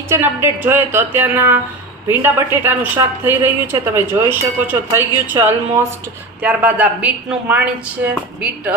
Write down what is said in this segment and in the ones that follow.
Kitchen update જોઈએ તો અત્યારના ભીંડા બટેટાનું શાક થઈ રહ્યું છે. તમે જોઈ શકો છો, થઈ ગયું છે ઓલમોસ્ટ ત્યારબાદ આ બીટનું પાણી છે. બીટ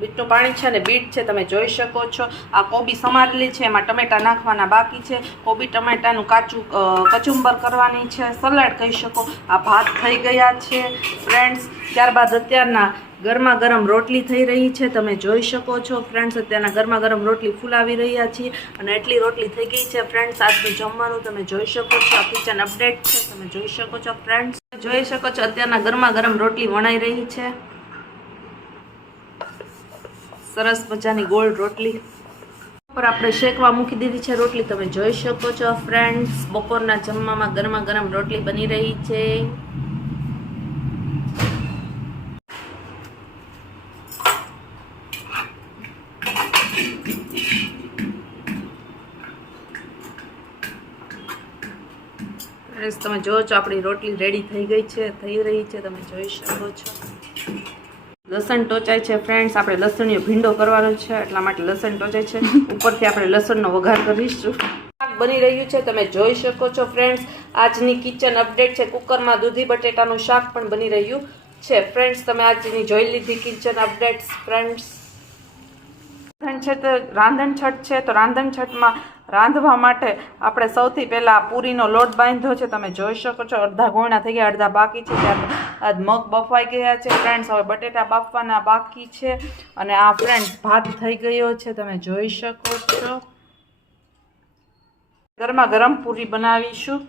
બીટનું પાણી છે અને બીટ છે, તમે જોઈ શકો છો. આ કોબી સમારેલી છે, એમાં ટમેટાં નાખવાના બાકી છે. કોબી ટમેટાનું કાચું કચુંબર કરવાની છે. સલાડ કહી શકો. આ ભાત થઈ ગયા છે ફ્રેન્ડ્સ ત્યારબાદ અત્યારના ગરમા ગરમ રોટલી થઈ રહી છે. તમે જોઈ શકો છો ફ્રેન્ડ્સ, અત્યારના ગરમા ગરમ રોટલી ફૂલાવી રહ્યા છીએ અને એટલી રોટલી થઈ ગઈ છે ફ્રેન્ડ્સ. આજનું જમવાનું તમે જોઈ શકો છો. આ કિચન અપડેટ છે. તમે જોઈ શકો છો ફ્રેન્ડ્સ. જોઈ શકો છો અત્યારના ગરમા ગરમ રોટલી વણાઈ રહી છે. સરસ મજાની ગોળ રોટલી. પર આપણે શેકવા મૂકી દીધી છે રોટલી. તમે જોઈ શકો છો ફ્રેન્ડ્સ, બપોરના જમવામાં ગરમા ગરમ રોટલી બની રહી છે. ફ્રેન્ડ્સ તમે જોવો છો આપણી રોટલી રેડી થઈ ગઈ છે થઈ રહી છે તમે જોઈ શકો છો. લસણ ટોચાય છે ફ્રેન્ડ્સ આપણે લસણીયો ભીંડો કરવાનો છે એટલા માટે લસણ ટોચાય છે. ઉપરથી આપણે લસણનો વઘાર કરીશું. શાક બની રહ્યું છે તમે જોઈ શકો છો ફ્રેન્ડ્સ. આજની કિચન અપડેટ છે કુકરમાં દૂધી બટેટાનું શાક પણ બની રહ્યું છે. ફ્રેન્ડ્સ તમે આજની જોઈ લીધી કિચન અપડેટ્સ ફ્રેન્ડ્સ. રાંધણ છે તો રાંધણ છઠ છે, તો રાંધણ છઠમાં રાંધવા માટે આપણે સૌથી પહેલાં પૂરીનો લોટ બાંધ્યો છે, તમે જોઈ શકો છો, અડધા ગોળના થઈ ગયા, અડધા બાકી છે ત્યારબાદ મગ બફાઈ ગયા છે, ફ્રેન્ડ્સ, હવે બટેટા બાફવાના બાકી છે, અને આ ફ્રેન્ડ્સ, ભાત થઈ ગયો છે, તમે જોઈ શકો છો. ગરમા ગરમ પૂરી બનાવીશું.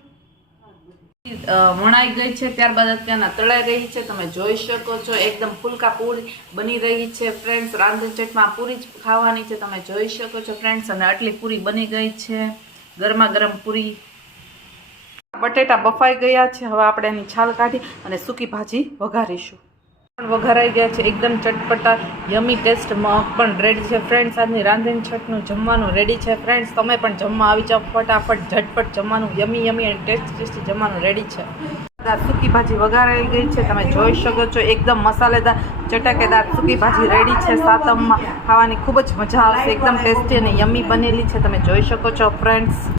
વણાઈ ગઈ છે, ત્યારબાદ અત્યારના તળાઈ રહી છે, તમે જોઈ શકો છો, એકદમ ફુલકા પૂરી બની રહી છે, ફ્રેન્ડ્સ. રાંધણ ચટમાં પૂરી જ ખાવાની છે, તમે જોઈ શકો છો, ફ્રેન્ડ્સ. અને આટલી પૂરી બની ગઈ છે, ગરમા ગરમ પૂરી. બટેટા બફાઈ ગયા છે, હવે આપણે એની છાલ કાઢી અને સૂકી ભાજી વઘારીશું. પણ વઘારાઈ ગયા છે. એકદમ ચટપટા યમી ટેસ્ટ મગ પણ રેડી છે. ફ્રેન્ડ્સ આજની રાંધણ છઠનું જમવાનું રેડી છે. ફ્રેન્ડ્સ તમે પણ જમવા આવી જાઓ. ફટાફટ, ઝટપટ જમવાનું યમી યમી અને ટેસ્ટી ટેસ્ટી જમવાનું રેડી છે. સૂકી ભાજી વઘારાઈ ગઈ છે. તમે જોઈ શકો છો, એકદમ મસાલેદાર, ચટાકેદાર સૂકી ભાજી રેડી છે સાતમમાં. ખાવાની ખૂબ જ મજા આવશે. એકદમ ટેસ્ટી અને યમી બનેલી છે. તમે જોઈ શકો છો ફ્રેન્ડ્સ